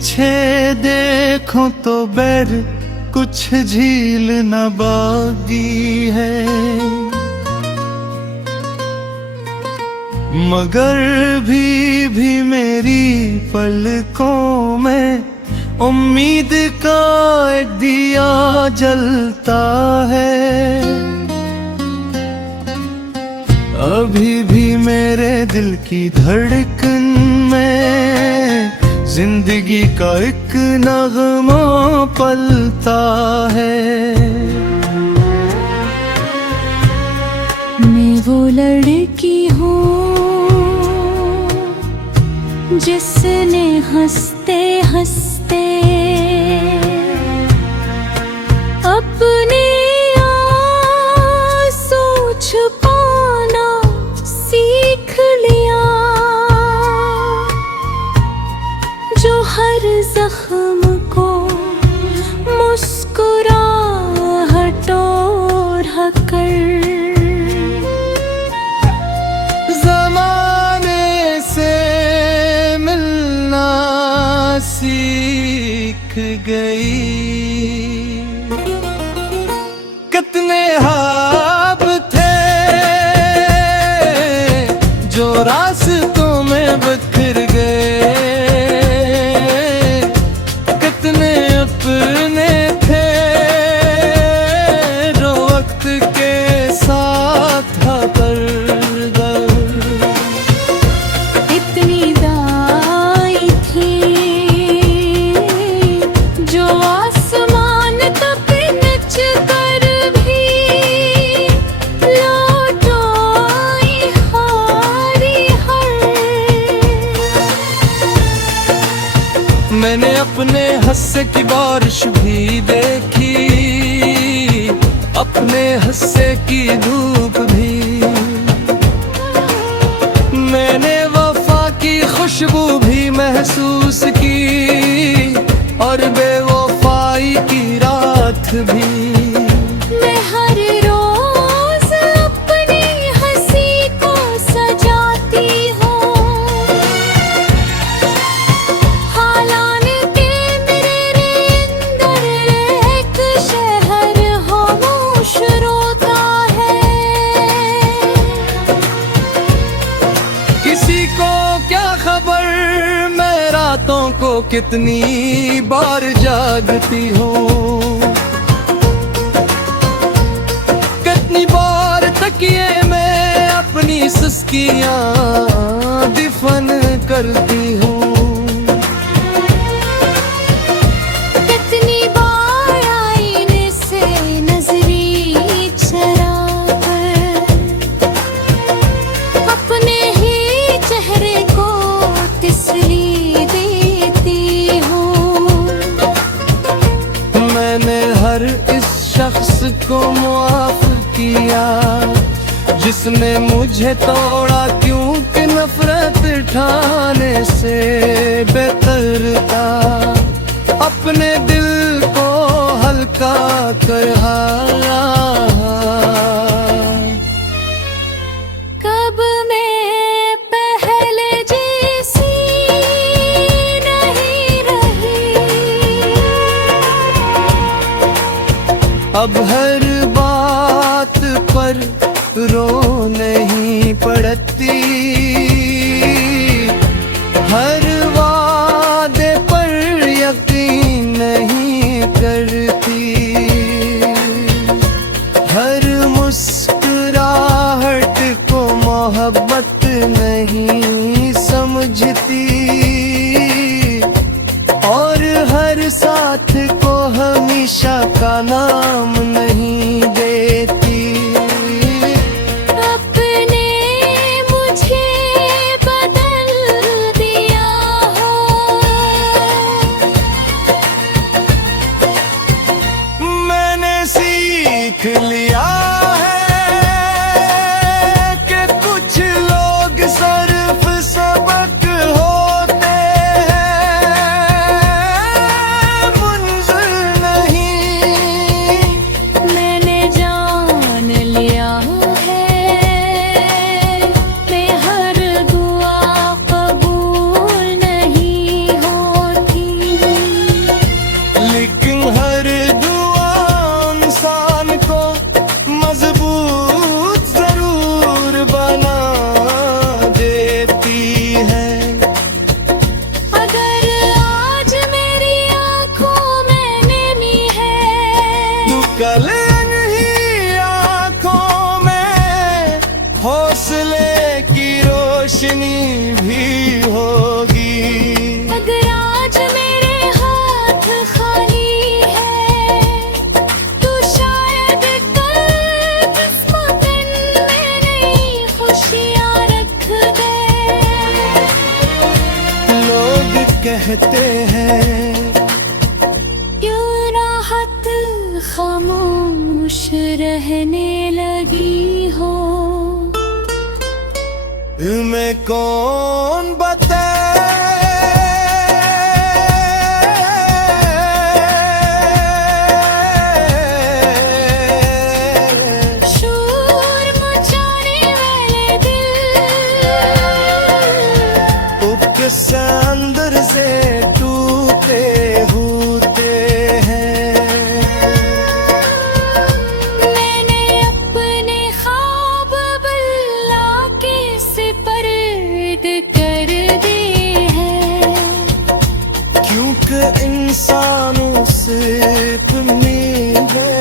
पीछे देखो तो बैर कुछ झील न बागी है, मगर भी मेरी पलकों में उम्मीद का एक दिया जलता है। अभी भी मेरे दिल की धड़कन में जिंदगी का एक नगमा पलता है। मैं वो लड़की हूँ जिसने हंसते हंसते अपने आंसू छुपाना सीख लिया, जो हर जख्म को मुस्कुराहटों ढककर जमाने से मिलना सीख गई। कितने ख्वाब थे जो रास्तों में बिखर गए, कितने अपने थे जो वक्त के साथ पर गए। इतनी दाई थी जो आसमान तक नच कर भी लौट आई हारी हर। मैंने अपने हंसे की बारिश भी देखी, अपने हंसे की धूप भी। मैंने वफा की खुशबू भी महसूस की और बेवफाई की रात भी। मैं हर रोज अपनी हंसी को सजाती हूँ, हालांकि मेरे अंदर एक शहर खामोश रोता है। किसी को क्या खबर मैं रातों को कितनी बार जागती हूँ, कितनी बार तकिए में अपनी सुस्कियाँ दफन करती हूँ। कितनी बार आईने से नजरी चराकर अपने ही चेहरे को तसल्ली देती हूँ। मैंने हर इस शख्स को माफ किया जिसने मुझे तोड़ा, क्योंकि नफरत ठाने से बेहतर था अपने दिल को हल्का कर। कब मैं पहले जैसी नहीं रही, अब हर बात पर रो नहीं पड़ती, हर वादे पर यकीन नहीं करती, हर मुस्कुराहट को मोहब्बत नहीं समझती, और हर साथ को हमेशा का नाम नहीं देती। अपने मुझे रोशनी भी होगी। अगर आज मेरे हाथ खाली है तो शायद कल किस्मत में नई खुशियाँ रख दे। लोग कहते हैं क्यों राहत खामोश रहने लगी हो। मैं कौन बताए शोर मचाने वाले दिल किससे अंदर से टूटे होते हैं। मैंने अपने ख्वाब बल्ला के सिपर्द कर दिए हैं। क्योंकि इंसानों से उम्मीद है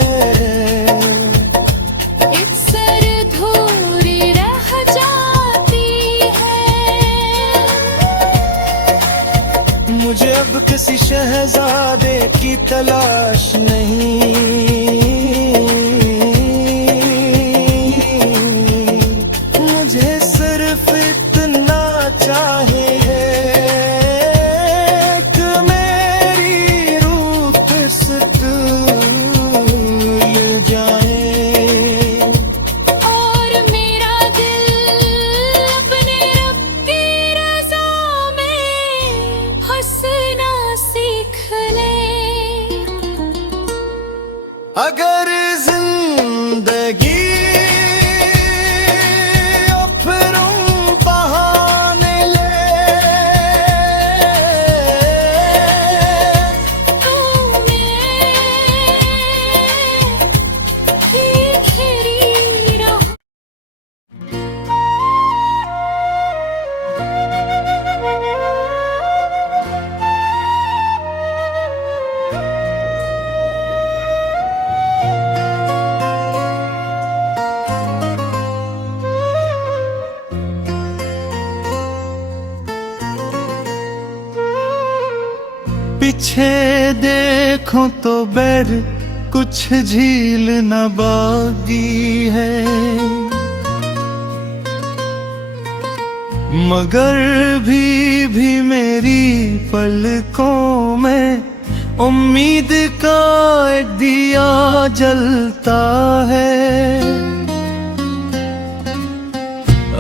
एक सर धूरी रह जाती है। मुझे अब किसी शहजादे की तलाश नहीं। मुझे सिर्फ इतना चाहिए कि मेरी रूह फिसल जाए और मेरा दिल अपने रब की रज़ा में हंसना सीख ले। अगर जिंदगी फिर बहाने ले तो मैं बिखरी रहूं। पीछे देखो तो बैर कुछ झील न बागी है। मगर भी मेरी पलकों में उम्मीद का एक दिया जलता है।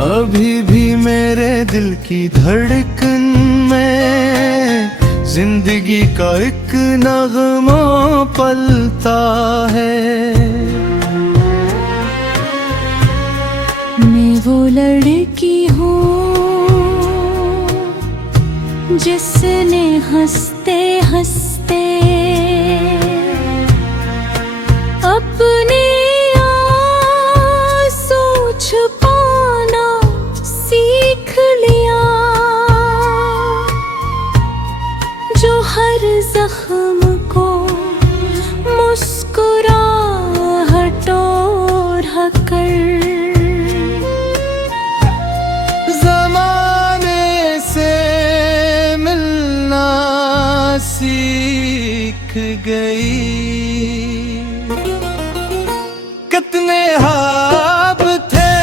अभी भी मेरे दिल की धड़कन में जिंदगी का एक नगमा पलता है। मैं वो लड़की हूँ जिसने हंसते हंसते अपने आंसू छुपाना सीख लिया। जो हर जख्म को मुस्कुराहटों ढककर जमाने से मिलना सीख गई। कितने ख्वाब थे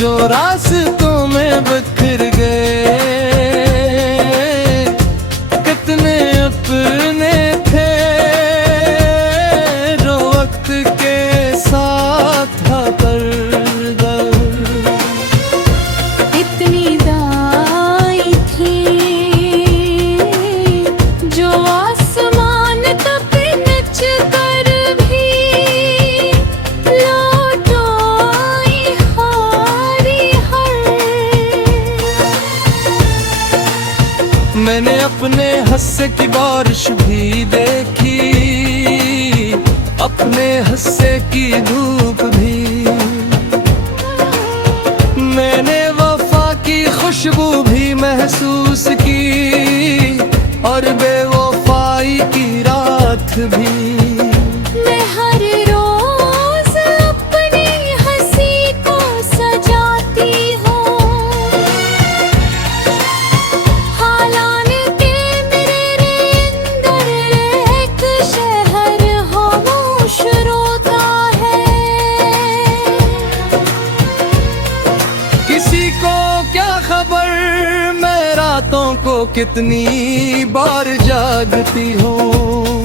जो रास्तों में बिखर गए। कितने अपने थे जो वक्त के साथ था दरदर। इतनी दाई थी जो आसमान तक नच कर भी लौट आई हारी हर। मैंने अपने हंसे की बारिश भी देखी, अपने हंसे की धूप भी। मैंने वफा की खुशबू भी महसूस की और बेवफाई की रात भी। मैं हर रोज अपनी हंसी को सजाती को कितनी बार जागती हूँ,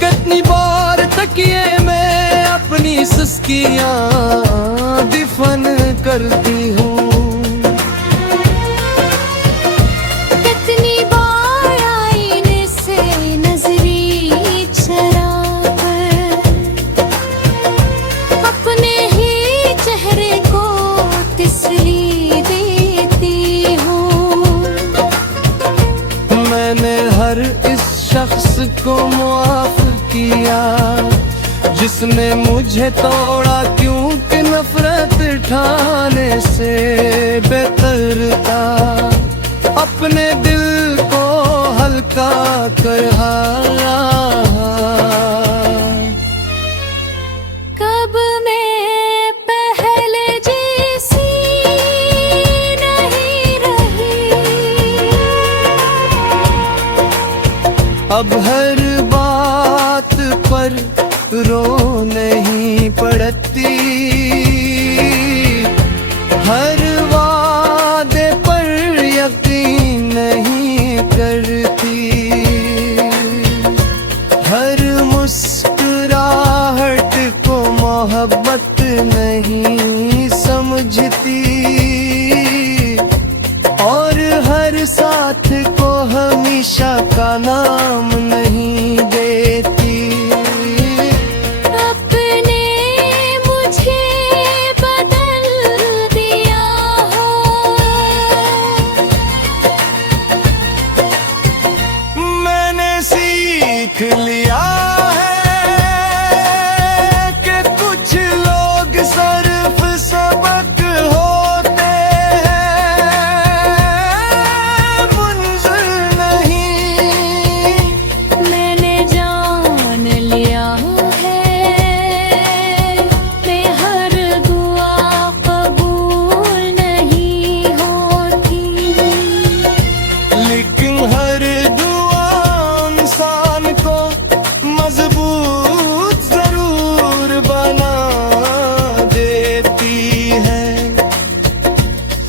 कितनी बार तकिए में अपनी सुस्कियाँ दफन करती हूँ। कितनी बार आईने से नजरी चराकर अपने ही चेहरे को तसल्ली देती हूँ। मैंने हर इस शख्स को माफ किया जिसने मुझे तोड़ा, क्योंकि नफरत ठाने से बेहतर था अपने दिल को हल्का करना। कब मैं पहले जैसी नहीं रही, अब हर बात पर रो नहीं पड़ती, हर वादे पर यकीन नहीं करती, हर मुस्कुराहट को मोहब्बत नहीं समझती, और हर साथ को हमेशा का नाम नहीं देती। अपने मुझे बदल दिया हो, मैंने सीख लिया है कि कुछ लोग सिर्फ सबक होते हैं, मंजिल नहीं। मैंने जान लिया है मैं हर दुआ कबूल नहीं होती, लेकिन हर दुआ इंसान को मजबूत जरूर बना देती है।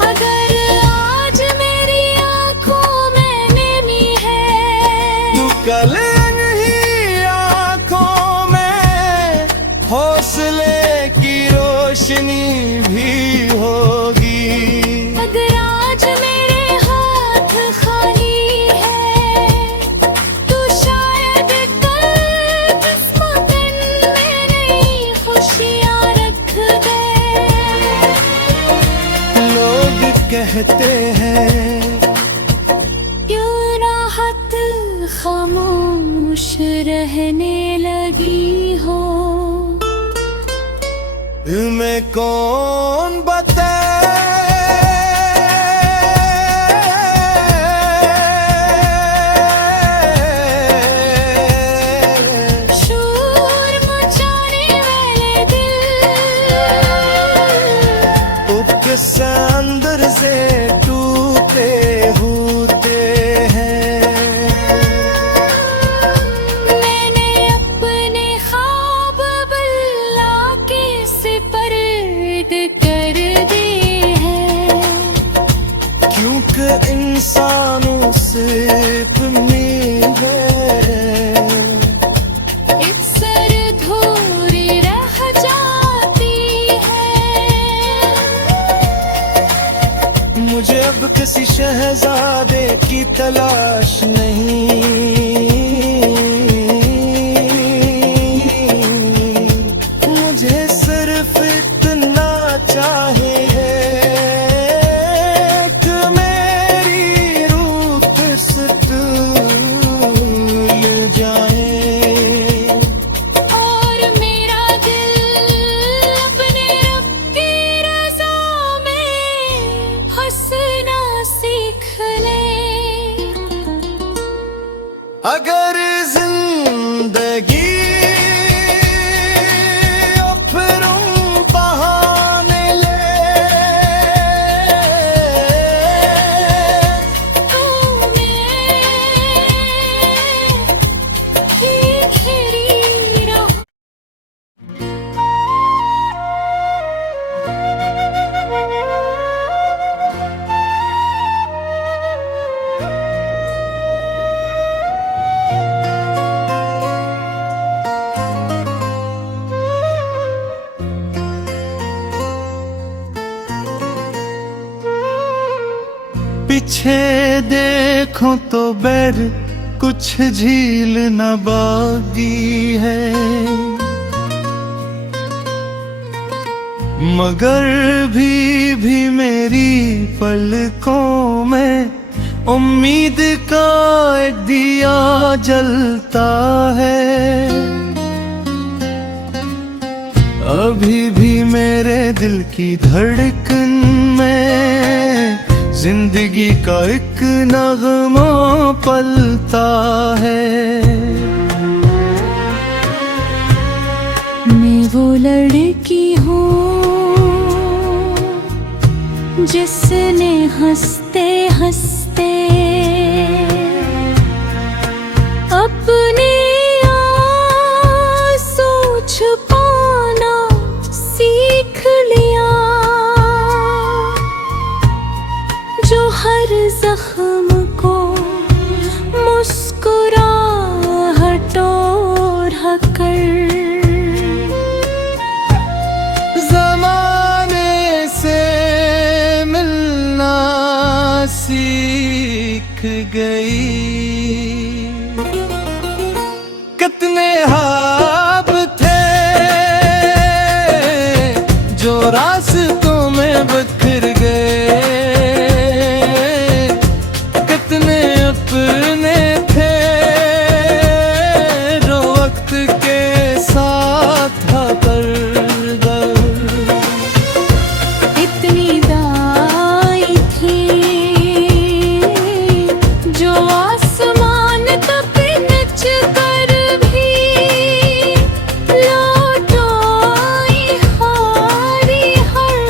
अगर आज मेरी आँखों में नमी है, तू कल ही आँखों में हौसले की रोशनी भी होगी। अगर आज मेरे हाथ खाली है, तो शायद कल किस्मत में नई खुशियाँ रख दे। लोग कहते हैं क्यों राहत खामोश रहने लगी हो, मैं कौन बताए, शोर मचाने वाले दिल किस अंदर से टूटे होते हैं। मैंने अपने ख्वाब बल्ला के सिपर्द कर दिए हैं, क्योंकि इंसानों से उम्मीद है, एक सर धूरी रह जाती है। मुझे अब किसी शहजादे की तलाश नहीं, मुझे सिर्फ इतना चाहिए कि मेरी रूह से भूल जाए, और मेरा दिल अपने रब की रज़ा में हंसना सीख ले। पीछे देखूं तो बैर कुछ झील न बागी है, मगर भी मेरी पलकों में उम्मीद का एक दिया जलता है। अभी भी मेरे दिल की धड़कन में जिंदगी का एक नगमा पलता है। मैं वो लड़की हूँ जिसने हंसते हंसते अपने आंसू छुपाना सीख लिया, जो हर जख्म को मुस्कुराहटों ढककर जमाने से मिलना सीख गई। कितने ख्वाब थे जो रास्तों में बिखर गए, कितने अपने थे जो वक्त के साथ कर गए। इतनी दाई थी जो आसमान तक नच कर भी लौट आई हारी हर।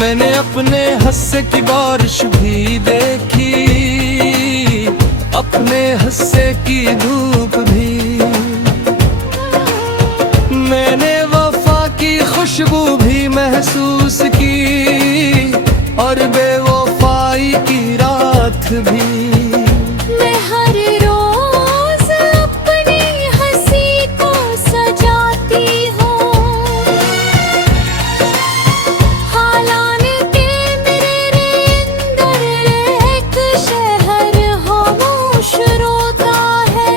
मैंने अपने हंसे की बारिश भी देखी, अपने हंसे की धूप भी, मैंने वफा की खुशबू भी महसूस की और बेवफाई की रात भी। मैं हर रोज अपनी हंसी को सजाती हूँ, हालांकि मेरे अंदर एक शहर खामोश रोता है।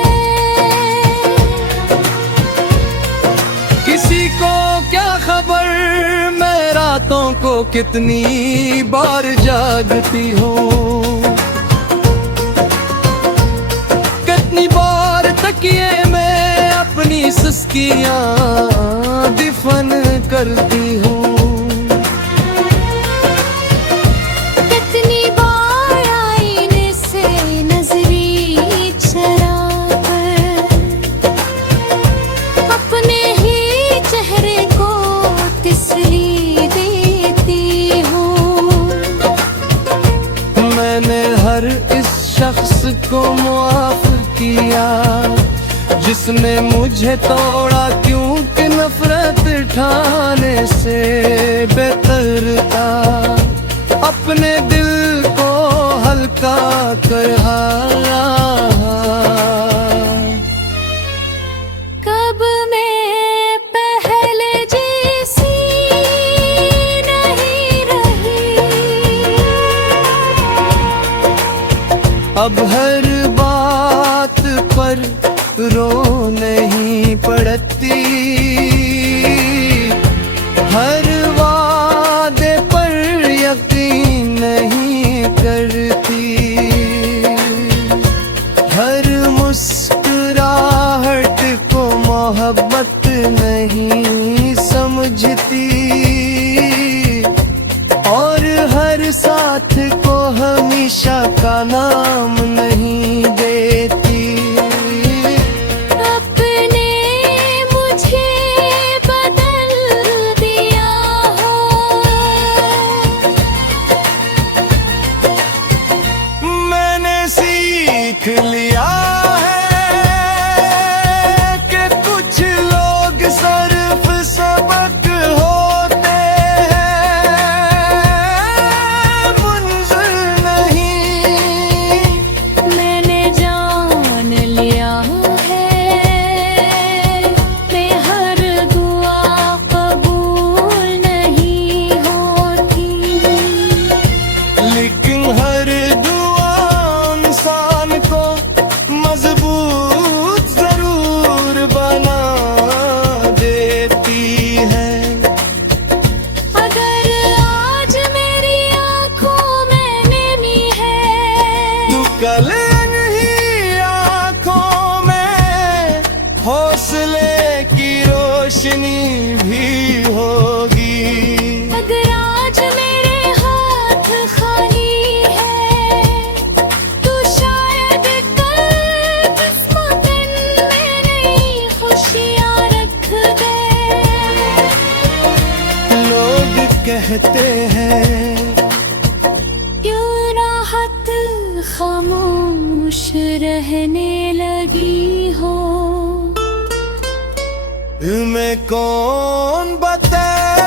किसी को क्या खबर मैं रातों को कितनी बार जागती हूँ, कितनी बार तकिए में अपनी सुस्कियाँ दफन करती हूँ। कितनी बार आईने से नजरी चराकर अपने ही चेहरे को तसल्ली देती हूँ। मैंने हर इस शख्स को माफ किया जिसने मुझे तोड़ा, क्योंकि नफरत ठाने से बेहतर था अपने दिल को हल्का करना। कब मैं पहले जैसी नहीं रही, अब हर बात पर रो नहीं पड़ती, हर वादे पर यकीन नहीं करती, हर मुस्कुराहट को मोहब्बत नहीं समझती और हर साथ को हमेशा का नाम नहीं देती। अपने मुझे रोशनी भी होगी। अगर आज मेरे हाथ खाली है तो शायद कल किस्मत में नई खुशियाँ रख दे। लोग कहते हैं क्यों राहत खामोश रहने लगी हो। मैं कौन बताए,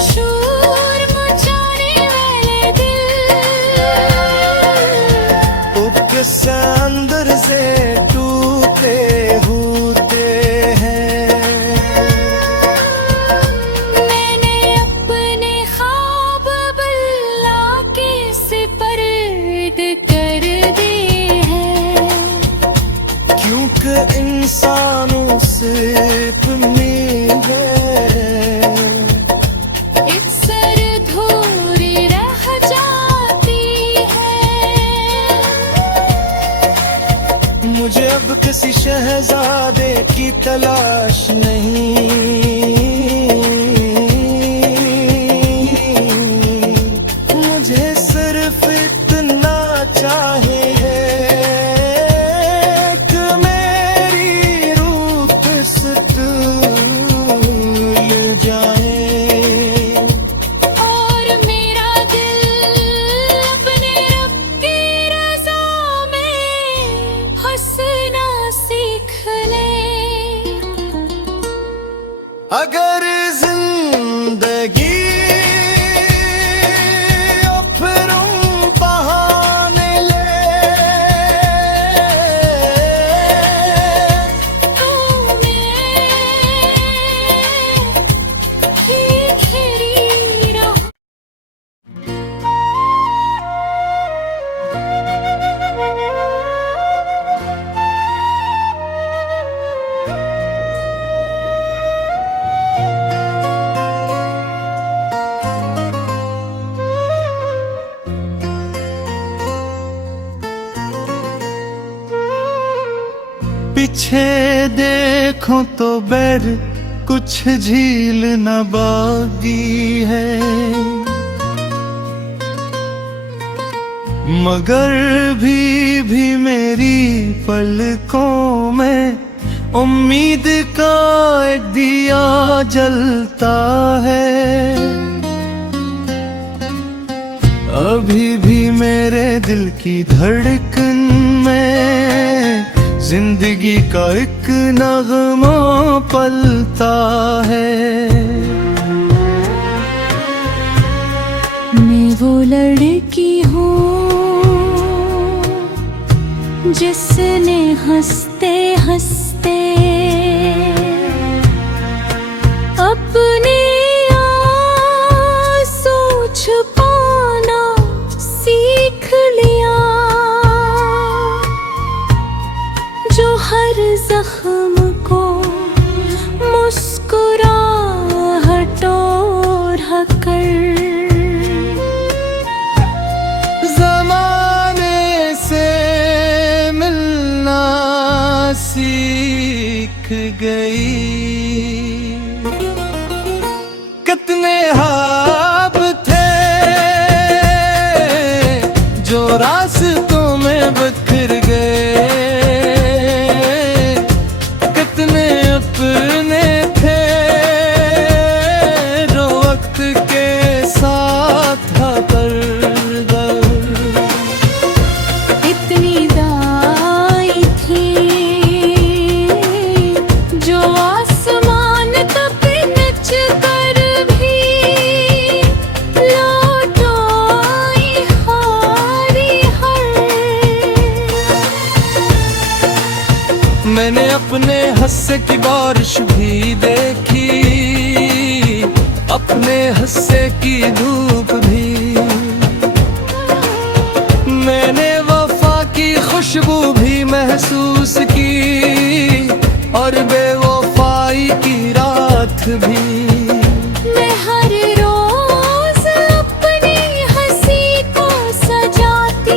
शोर मचाने वाले दिल किस अंदर से टूटे होते हैं। मैंने अपने ख्वाब बल्ला के सिपर्द कर दिए हैं। क्योंकि इंसानों से उम्मीद है, एक सर धूरी रह जाती है। मुझे अब किसी शहजादे की तलाश नहीं। मुझे सिर्फ इतना चाहिए कि मेरी रूह फिसल जाए और मेरा दिल अपने रब की रज़ा में हंसना सीख ले। अगर जिंदगी फिर बहाने ले तो मैं ही घिरी रहूं। पीछे देखो तो बैर कुछ झील न बागी है, मगर भी मेरी पलकों में उम्मीद का एक दिया जलता है। अभी भी मेरे दिल की धड़कन में जिंदगी का एक नगमा पलता है। मैं वो लड़की हूँ जिसने हंसते हंसते अपने आंसू छुपाना सीख लिया। जो हर जख्म को मुस्कुराहटों ढककर जमाने से मिलना सीख गई। कितने ख्वाब थे जो रास्तों में बिखर गए, कितने अपने थे जो वक्त के साथ था दरदर। इतनी दाई थी जो आसमान तक नच कर भी लौट आई हारी हर। मैंने अपने हंसे की बारिश भी देखी, अपने हंसे की धूप भी। मैंने वफा की खुशबू भी महसूस की और बेवफाई की रात भी। मैं हर रोज अपनी हंसी को सजाती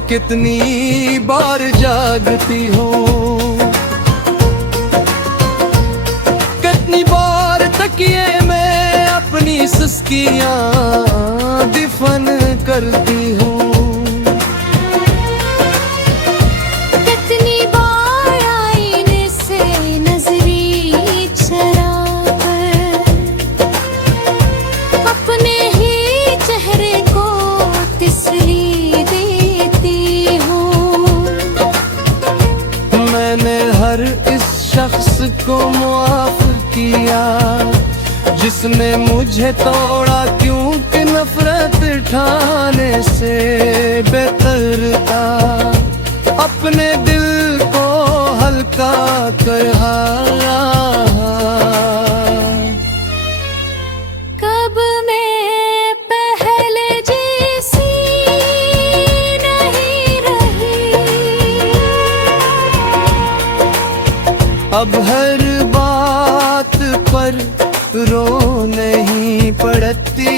कितनी बार जागती हूँ। कितनी बार तकिए में अपनी सुस्कियाँ दफन करती हूँ। कितनी बार आईने से नजरी चराकर अपने ही चेहरे को तसल्ली देती हूँ। मैंने हर इस शख्स को माफ किया जिसने मुझे तोड़ा, क्योंकि नफरत ठाने से बेहतर था अपने दिल को हल्का करा। कब मैं पहले जैसी नहीं रही, अब हर बात पर रो नहीं पड़ती।